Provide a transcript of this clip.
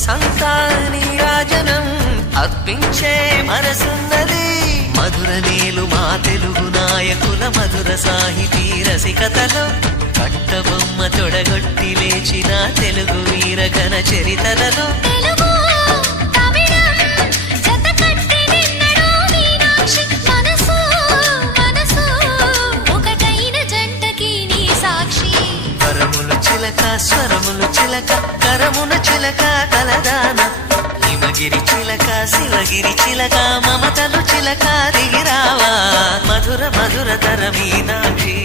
మనసంతా నీరాజనం అర్పించే మనసున్నది. మధుర నేలు మా తెలుగు నాయకుల మధుర సాహితీ రసికతలో కట్టబొమ్మ తొడగొట్టి లేచిన తెలుగు వీర ఘన చరితలలో స్వరములు చిలక కరమున చిలక కలదాన హిమగిరి చిలక శివగిరి చిలక మమతలు చిలక దిగిరావా మధుర మధుర తర మీనాక్షి.